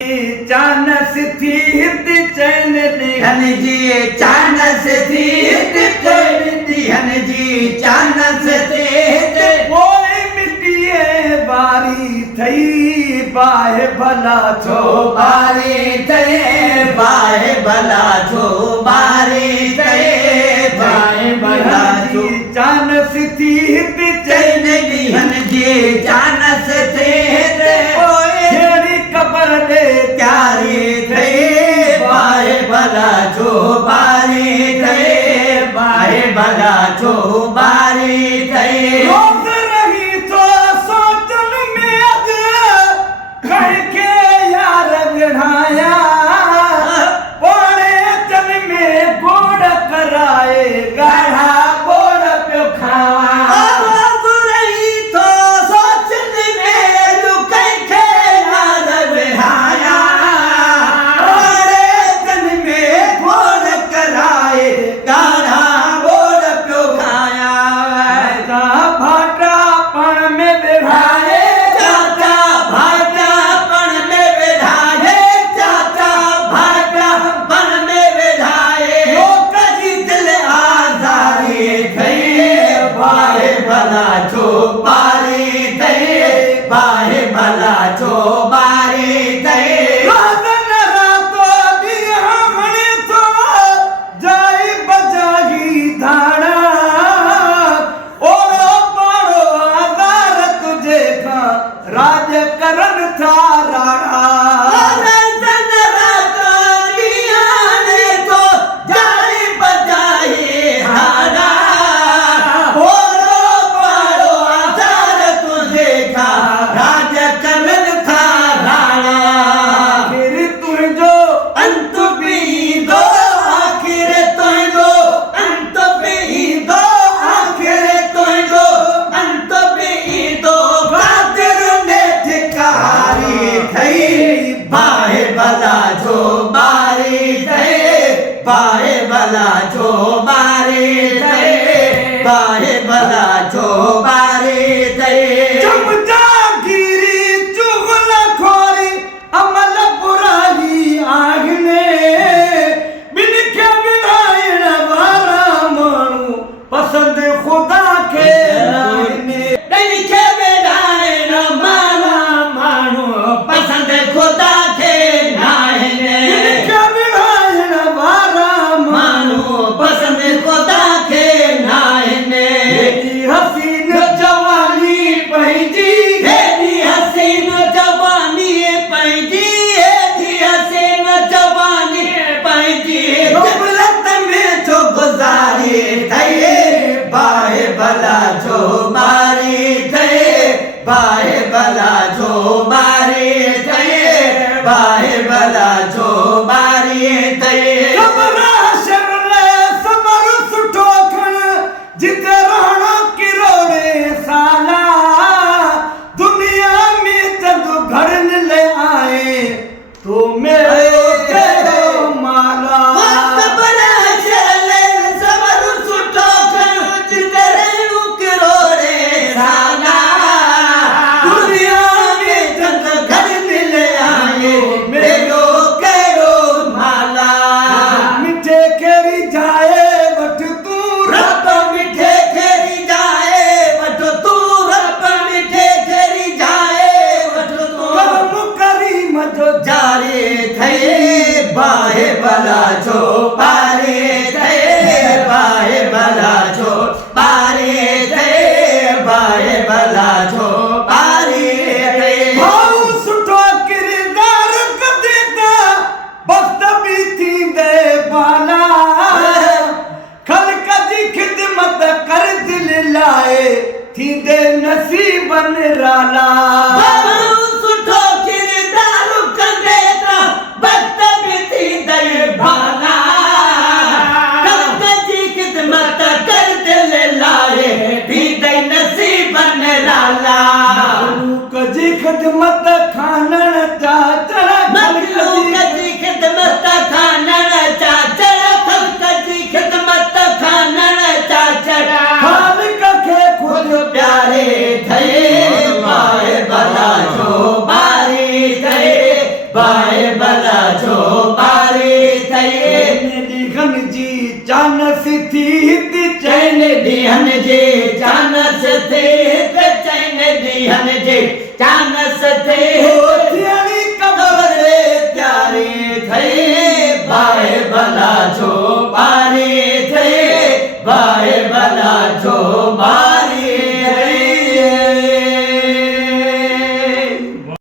चानस थी हित चैन दिहन जी चानस थी हित चैन दिहन जी चानस थी हित कोई मिटिए बारी थई बाहे भला छो बारी थे बाहे भला छो बारी थे बाहे भला छो चानस थी हित चैन दिहन जी चानस थी हित कोई कबर दे प्यारी थे बाहे भला छो बारी थे बाहे भला छो बारी थे रोज रही तो सोचन में अज कह के यार विढ़ाया पोड़े चन में गोड़ कराए गाढ़ा गोड़ प्यो खावा बाहे भला छो बारी थे रातन रातो दिया मणि तो जाई बजागी धाड़ा ओरो पाड़ो आधार तुझे का राज करन था राणा बाहे भला छो बारी थे बाहे भला छो बारी थे बाहे भला छो बारी थे चमचा गिरी चुगल खोरी अमल बुराई आगने बिन के बिनायण वारा मानू पसंद खुदा के नाइने बिन के बिनायण वारा मानू पसंद खुदा के नाइने बिन के बिनायण वारा मानू पसंद खुदा के नाइने हसीन जवानी पहजी हेदी हसीन जवानी पैजी हेदी हसीन जवानी पैजी दौलत में छो गुजारी थे बाहे भला छो बारी थे बाहे भला छो बारी थे बाहे भला छो बारी थे कबरा शरले सबर सुठो खण जिते रहणो किरोड़े साला दुनिया में जब घर ले आए तो मेरो तेरो माला कबरा शरले सबर सुठो खण जिते रहणो किरोड़े साला दुनिया में जब घर ले आए मेरो केरो माला मिठे केरी जाए वठ तू रब मिठे खेरी जाए वठ तू रब मिठे खेरी जाए वठ तू कर्म करीम जो जारी थे बाहे भला छो बारी थे बाहे भला छो बारी थे बाहे भला छो बारी थे भाऊ सुठो किरदार कदेता वक्त भी थींदे बाला खल्क जी खिदमत कर दिल लाए थींदे नसीबन राला बाबू सुठो किरदार कंदे ता वक्त भी थी दई भाला बाए भला जो पारे थे ॾींहंनि जी चानस थी चैन ॾींहंनि जे चानस थे चैन ॾींहंनि जे चानस थे थियणी कबर प्यारे थे बाए भला जो पारे थे बाए भला जो